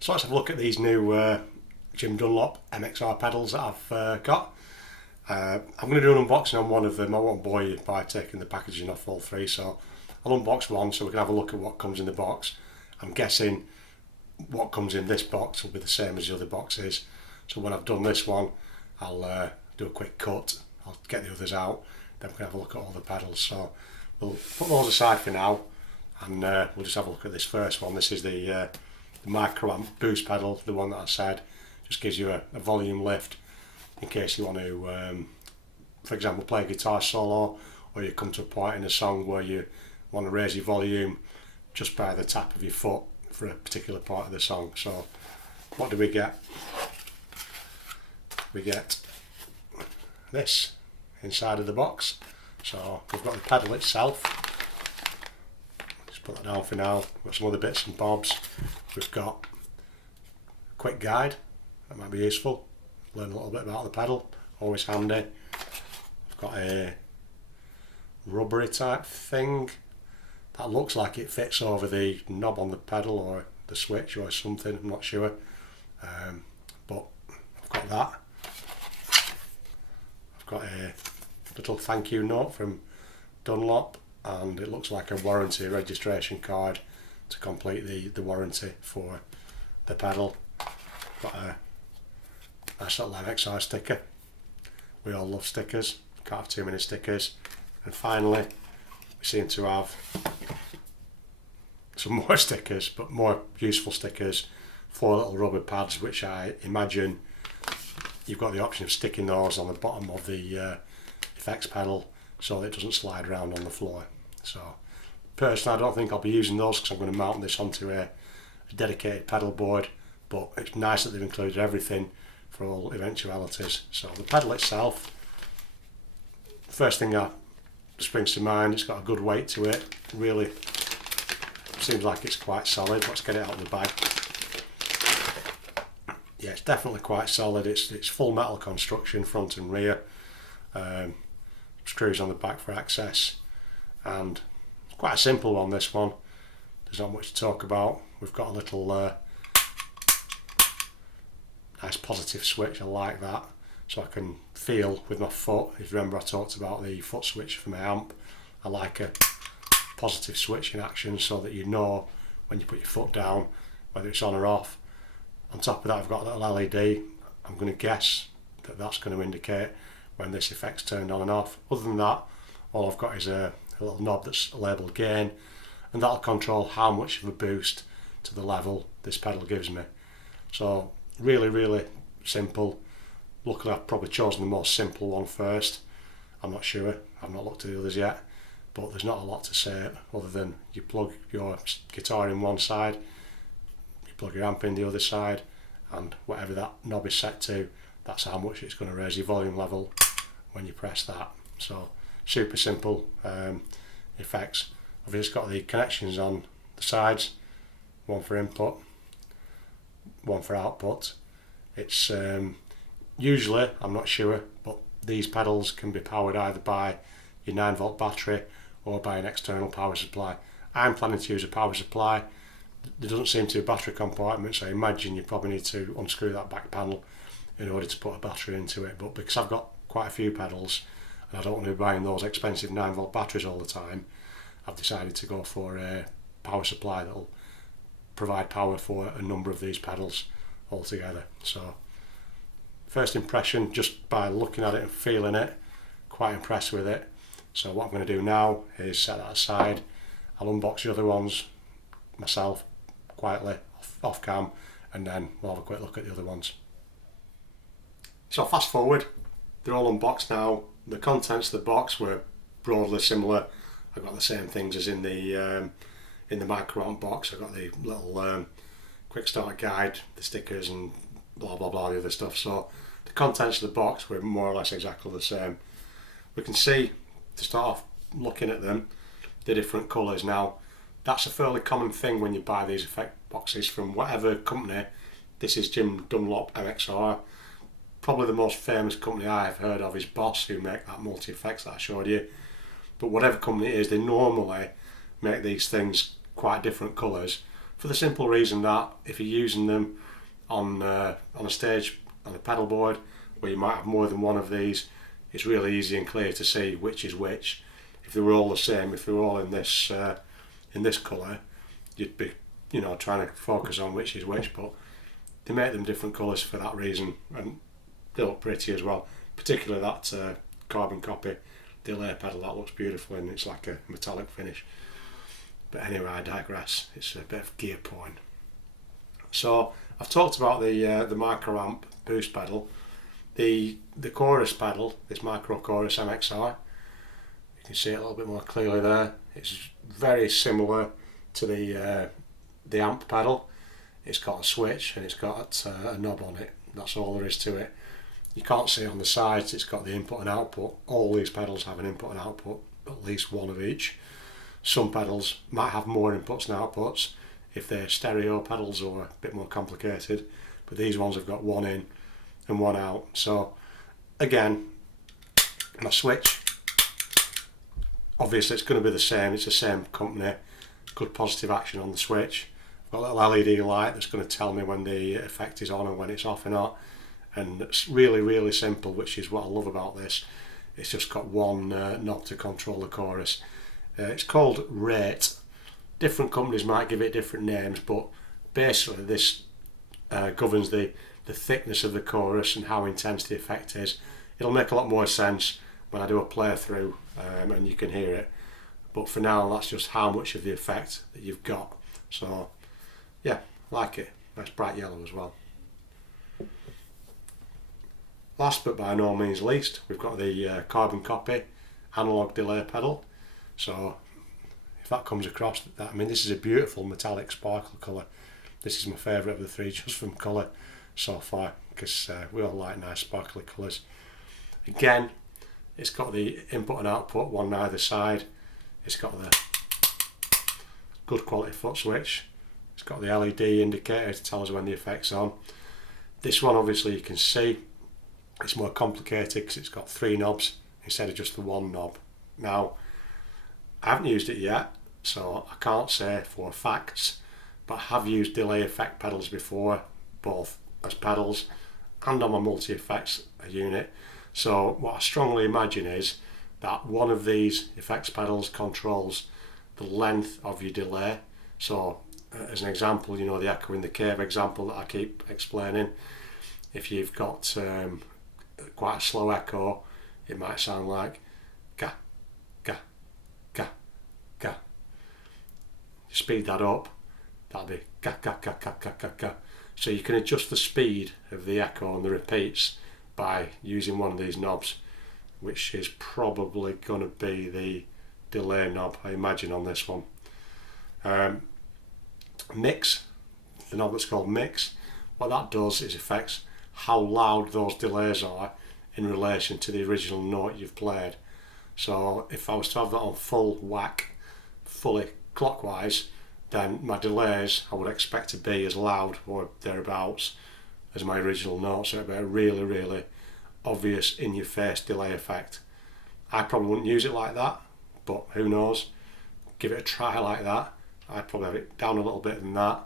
So let's have a look at these new Jim Dunlop MXR pedals that I've got. I'm going to do an unboxing on one of them. I won't bore you by taking the packaging off all three, so I'll unbox one so we can have a look at what comes in the box. I'm guessing what comes in this box will be the same as the other boxes, so when I've done this one I'll do a quick cut, I'll get the others out, then we can have a look at all the pedals. So we'll put those aside for now and we'll just have a look at this first one. This is the micro amp boost pedal, the one that I said just gives you a volume lift in case you want to, for example, play a guitar solo, or you come to a point in a song where you want to raise your volume just by the tap of your foot for a particular part of the song. So what do we get? We get this inside of the box. So we've got the pedal itself. Just put that down for now. We've got some other bits and bobs. We've got a quick guide that might be useful. Learn a little bit about the pedal, always handy. I've got a rubbery type thing that looks like it fits over the knob on the pedal or the switch or something, I'm not sure. But I've got that. I've got a little thank you note from Dunlop, and it looks like a warranty registration card to complete the warranty for the pedal. Got a nice little MXR sticker. We all love stickers, can't have too many stickers. And finally, we seem to have some more stickers, but more useful stickers, 4 little rubber pads, which I imagine you've got the option of sticking those on the bottom of the effects pedal so that it doesn't slide around on the floor. So personally, I don't think I'll be using those because I'm going to mount this onto a dedicated pedal board, but it's nice that they've included everything for all eventualities. So the pedal itself, first thing that springs to mind, it's got a good weight to it. Really seems like it's quite solid. Let's get it out of the bag. Yeah, it's definitely quite solid. It's full metal construction, front and rear. Screws on the back for access, and it's quite a simple one, this one. There's not much to talk about. We've got a little nice positive switch. I like that, so I can feel with my foot. If you remember, I talked about the foot switch for my amp. I like a positive switch in action so that you know when you put your foot down whether it's on or off. On top of that, I've got a little LED. I'm going to guess that that's going to indicate when this effect's turned on and off. Other than that, all I've got is a little knob that's labelled gain, and that'll control how much of a boost to the level this pedal gives me. So really simple. Luckily I've probably chosen the most simple one first. I'm not sure, I've not looked at the others yet, but there's not a lot to say other than you plug your guitar in one side, you plug your amp in the other side, and whatever that knob is set to, that's how much it's going to raise your volume level when you press that. So super simple effects. I've just got the connections on the sides, one for input, one for output. It's usually, I'm not sure, but these pedals can be powered either by your 9-volt battery or by an external power supply. I'm planning to use a power supply. There doesn't seem to be a battery compartment, so I imagine you probably need to unscrew that back panel in order to put a battery into it. But because I've got quite a few pedals and I don't want to be buying those expensive 9-volt batteries all the time, I've decided to go for a power supply that'll provide power for a number of these pedals altogether. So first impression, just by looking at it and feeling it, quite impressed with it. So what I'm going to do now is set that aside. I'll unbox the other ones myself quietly off cam, and then we'll have a quick look at the other ones. So fast forward, they're all unboxed now. The contents of the box were broadly similar. I've got the same things as in the micro amp box. I've got the little quick start guide, the stickers and blah blah blah, the other stuff. So the contents of the box were more or less exactly the same. We can see, to start off looking at them, the different colours. Now that's a fairly common thing when you buy these effect boxes from whatever company. This is Jim Dunlop MXR. Probably the most famous company I've heard of is Boss, who make that multi-effects that I showed you. But whatever company it is, they normally make these things quite different colours for the simple reason that if you're using them on a stage, on a pedal board, where you might have more than one of these, it's really easy and clear to see which is which. If they were all the same, if they were all in this colour, you'd be, you know, trying to focus on which is which, but they make them different colours for that reason, and they look pretty as well. Particularly that carbon copy delay pedal, that looks beautiful, and it's like a metallic finish. But anyway, I digress. It's a bit of gear porn. So I've talked about the micro amp boost pedal, the chorus pedal, this micro chorus MXI. You can see it a little bit more clearly there. It's very similar to the amp pedal. It's got a switch and it's got a knob on it. That's all there is to it. You can't see on the sides, it's got the input and output. All these pedals have an input and output, at least one of each. Some pedals might have more inputs and outputs if they're stereo pedals or a bit more complicated, but these ones have got one in and one out. So again, my switch, obviously it's going to be the same, it's the same company. Good positive action on the switch. I've got a little LED light that's going to tell me when the effect is on and when it's off or not, and it's really simple, which is what I love about this. It's just got one knob to control the chorus. It's called rate. Different companies might give it different names, but basically this governs the thickness of the chorus and how intense the effect is. It'll make a lot more sense when I do a playthrough and you can hear it, but for now that's just how much of the effect that you've got. So yeah, like it. Nice bright yellow as well. Last but by no means least, we've got the carbon copy analog delay pedal. So if that comes across, I mean, this is a beautiful metallic sparkle colour. This is my favourite of the three, just from colour so far, because we all like nice sparkly colours. Again, it's got the input and output, one on either side. It's got the good quality foot switch. It's got the LED indicator to tell us when the effect's on. This one, obviously, you can see it's more complicated because it's got three knobs instead of just the one knob. Now, I haven't used it yet, so I can't say for facts, but I have used delay effect pedals before, both as pedals and on my multi-effects unit. So what I strongly imagine is that one of these effects pedals controls the length of your delay. So as an example, you know, the echo in the cave example that I keep explaining, if you've got quite a slow echo, it might sound like ga, ga, ga, ga. You speed that up, that'll be ga, ga, ga, ga, ga, ga, ga. So you can adjust the speed of the echo and the repeats by using one of these knobs, which is probably going to be the delay knob, I imagine, on this one. Mix, the knob that's called mix, what that does is affects how loud those delays are in relation to the original note you've played. So if I was to have that on full whack, fully clockwise, then my delays I would expect to be as loud or thereabouts as my original note, so it'd be a really obvious in your face delay effect. I probably wouldn't use it like that, but who knows, give it a try like that. I'd probably have it down a little bit than that,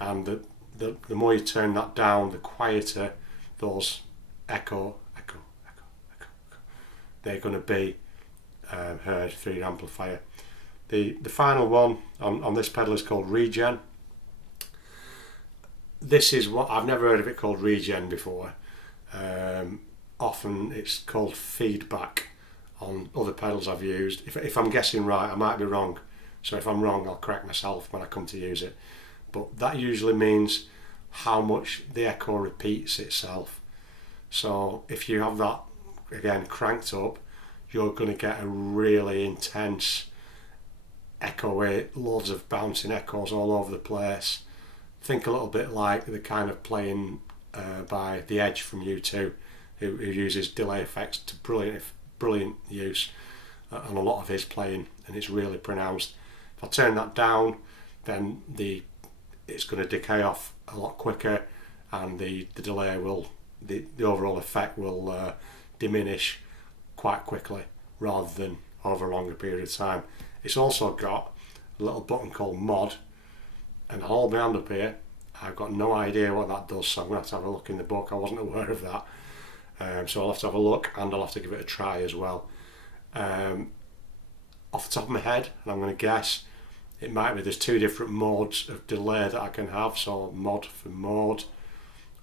and the more you turn that down, the quieter those echo, they're going to be heard through your amplifier. The final one on this pedal is called Regen. This is what I've never heard of it called Regen before. Often it's called feedback on other pedals I've used. If I'm guessing right, I might be wrong. So if I'm wrong, I'll correct myself when I come to use it. But that usually means how much the echo repeats itself. So if you have that, again, cranked up, you're going to get a really intense echo with loads of bouncing echoes all over the place. Think a little bit like the kind of playing by The Edge from U2, who uses delay effects to brilliant use on a lot of his playing, and it's really pronounced. If I turn that down, then it's going to decay off a lot quicker, and the delay will, the overall effect will diminish quite quickly rather than over a longer period of time. It's also got a little button called mod, and I'll hold my hand up here. I've got no idea what that does, so I'm going to have a look in the book. I wasn't aware of that. So I'll have to have a look, and I'll have to give it a try as well. Off the top of my head, and I'm going to guess, it might be there's two different modes of delay that I can have, so mod for mode,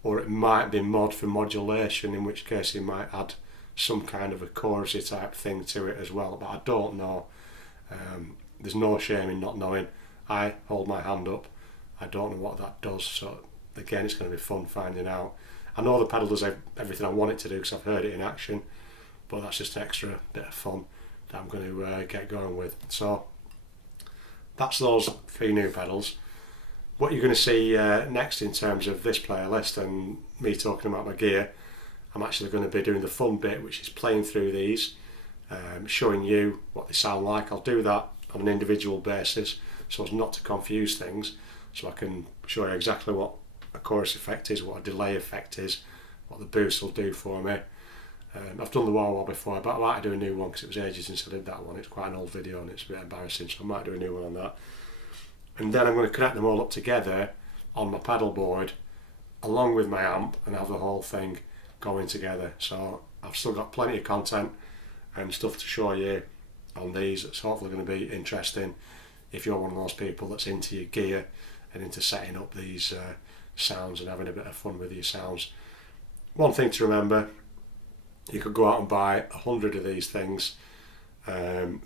or it might be mod for modulation, in which case it might add some kind of a chorusy type thing to it as well, but I don't know. There's no shame in not knowing. I hold my hand up, I don't know what that does, so again it's going to be fun finding out. I know the pedal does everything I want it to do because I've heard it in action, but that's just an extra bit of fun that I'm going to get going with. So that's those 3 new pedals. What you're going to see next in terms of this playlist and me talking about my gear, I'm actually going to be doing the fun bit, which is playing through these, showing you what they sound like. I'll do that on an individual basis so as not to confuse things, so I can show you exactly what a chorus effect is, what a delay effect is, what the boost will do for me. I've done the wah-wah before, but I might do a new one because it was ages since I did that one. It's quite an old video and it's a bit embarrassing, so I might do a new one on that. And then I'm going to connect them all up together on my pedal board along with my amp and have the whole thing going together. So I've still got plenty of content and stuff to show you on these. It's hopefully going to be interesting if you're one of those people that's into your gear and into setting up these sounds and having a bit of fun with your sounds. One thing to remember, you could go out and buy 100 of these things. You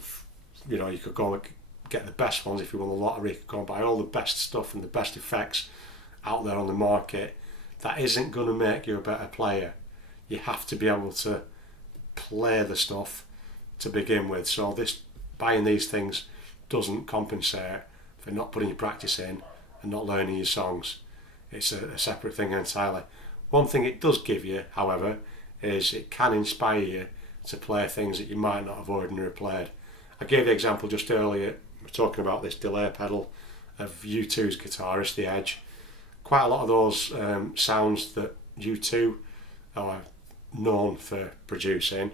could go and get the best ones if you won the lottery. You could go and buy all the best stuff and the best effects out there on the market. That isn't going to make you a better player. You have to be able to play the stuff to begin with. So buying these things doesn't compensate for not putting your practice in and not learning your songs. It's a separate thing entirely. One thing it does give you, however, is it can inspire you to play things that you might not have ordinarily played. I gave the example just earlier, talking about this delay pedal of U2's guitarist, The Edge. Quite a lot of those sounds that U2 are known for producing,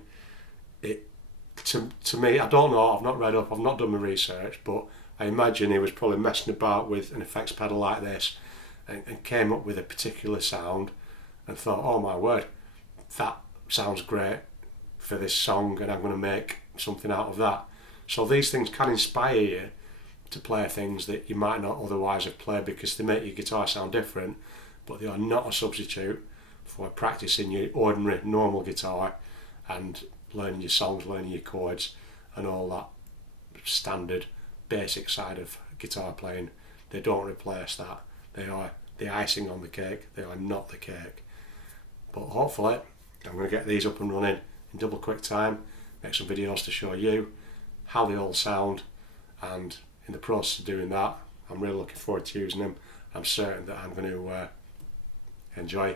to me, I don't know, I've not read up, I've not done my research, but I imagine he was probably messing about with an effects pedal like this and came up with a particular sound and thought, oh my word, that sounds great for this song and I'm going to make something out of that. So these things can inspire you to play things that you might not otherwise have played because they make your guitar sound different, but they are not a substitute for practicing your ordinary normal guitar and learning your songs, learning your chords and all that standard basic side of guitar playing. They don't replace that. They are the icing on the cake. They are not the cake. But hopefully I'm going to get these up and running in double quick time, make some videos to show you how they all sound, and in the process of doing that I'm really looking forward to using them. I'm certain that I'm going to enjoy